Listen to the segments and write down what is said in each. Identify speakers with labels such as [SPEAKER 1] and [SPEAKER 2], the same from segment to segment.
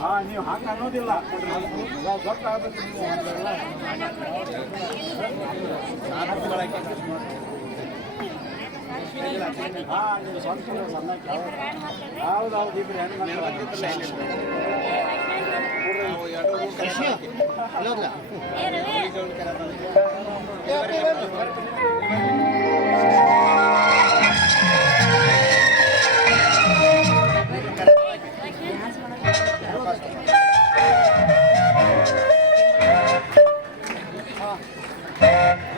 [SPEAKER 1] ಹಾ ನೀವು ಹಂಗ ಅನ್ನೋದಿಲ್ಲ ಗೊತ್ತಾಗಬೇಕು ನೀವು ಅಂತೆಲ್ಲ ಹಾ ನೀವು ಸ್ವಂತ ಸಣ್ಣ ಹೌದು ಹೌದು
[SPEAKER 2] Thank you.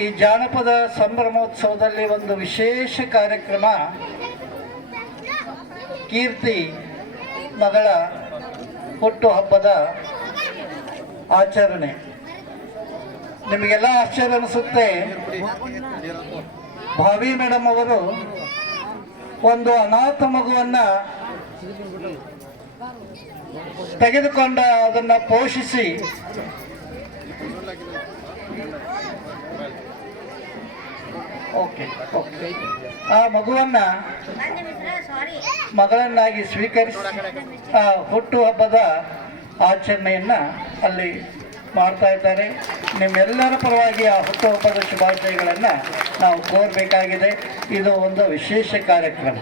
[SPEAKER 2] ಈ ಜಾನಪದ ಸಂಭ್ರಮೋತ್ಸವದಲ್ಲಿ ಒಂದು ವಿಶೇಷ ಕಾರ್ಯಕ್ರಮ, ಕೀರ್ತಿ ಮಗಳ ಹುಟ್ಟುಹಬ್ಬದ ಆಚರಣೆ. ನಿಮಗೆಲ್ಲ ಆಶ್ಚರ್ಯ ಅನಿಸುತ್ತೆ? ಭಾವಿ ಮೇಡಮ್ ಅವರು ಒಂದು ಅನಾಥ ಮಗುವನ್ನ ತೆಗೆದುಕೊಂಡ ಅದನ್ನ ಪೋಷಿಸಿ. Okay okay. ಆ ಮಗುವನ್ನ ಮಗಳನ್ನಾಗಿ ಸ್ವೀಕರಿಸಿ, ಆ ಹುಟ್ಟುಹಬ್ಬದ ಆಚರಣೆಯನ್ನ ಅಲ್ಲಿ ಮಾಡ್ತಾ ಇದ್ದಾರೆ. ನಿಮ್ಮೆಲ್ಲರ ಪರವಾಗಿ ಆ ಹುಟ್ಟುಹಬ್ಬದ ಶುಭಾಶಯಗಳನ್ನು ನಾವು ಕೋರಬೇಕಾಗಿದೆ. ಇದು ಒಂದು ವಿಶೇಷ ಕಾರ್ಯಕ್ರಮ.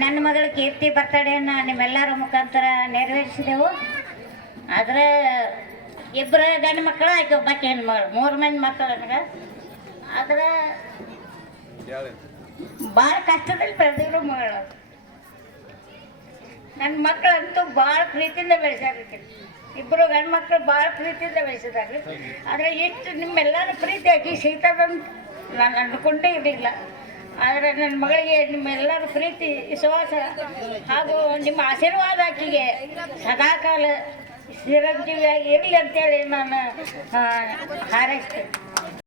[SPEAKER 3] ನನ್ನ ಮಗಳ ಕೀರ್ತಿ ಬರ್ತಡೆಯನ್ನು ನಿಮ್ಮೆಲ್ಲರ ಮುಖಾಂತರ ನೆರವೇರಿಸಿದೆವು. ಆದರೆ ಇಬ್ಬರು ಗಂಡು ಮಕ್ಕಳು ಆಯ್ತು, ಒಬ್ಬಾಕಿ ಹೆಣ್ಮಗಳು ಮೂರು ಮಂದಿ ಮಕ್ಕಳು ನನಗೆ. ಆದ್ರೆ ಭಾಳ ಕಷ್ಟದಲ್ಲಿ ಬೆಳೆದಿರೋ ಮಗಳು. ನನ್ನ ಮಕ್ಕಳಂತೂ ಭಾಳ ಪ್ರೀತಿಯಿಂದ ಬೆಳೆಸಾರ್ರಿ ಇಬ್ಬರು ಗಂಡು ಮಕ್ಕಳು ಭಾಳ ಪ್ರೀತಿಯಿಂದ ಬೆಳೆಸಿದಾರೆ ಆದರೆ ಇಷ್ಟು ನಿಮ್ಮೆಲ್ಲರ ಪ್ರೀತಿಯಾಗಿ ಸಿಗ್ತದಂತ ನಾನು ಅಂದ್ಕೊಂಡೇ ಇರಲಿಲ್ಲ. ಆದರೆ ನನ್ನ ಮಗಳಿಗೆ ನಿಮ್ಮೆಲ್ಲರ ಪ್ರೀತಿ, ವಿಶ್ವಾಸ, ಹಾಗೂ ನಿಮ್ಮ ಆಶೀರ್ವಾದ ಆಕೆಗೆ ಸದಾಕಾಲ ಚಿರಂಜೀವಿಯಾಗಿ ಇರಲಿ ಅಂತೇಳಿ ನಾನು ಹಾರೈಸ್ತೇನೆ.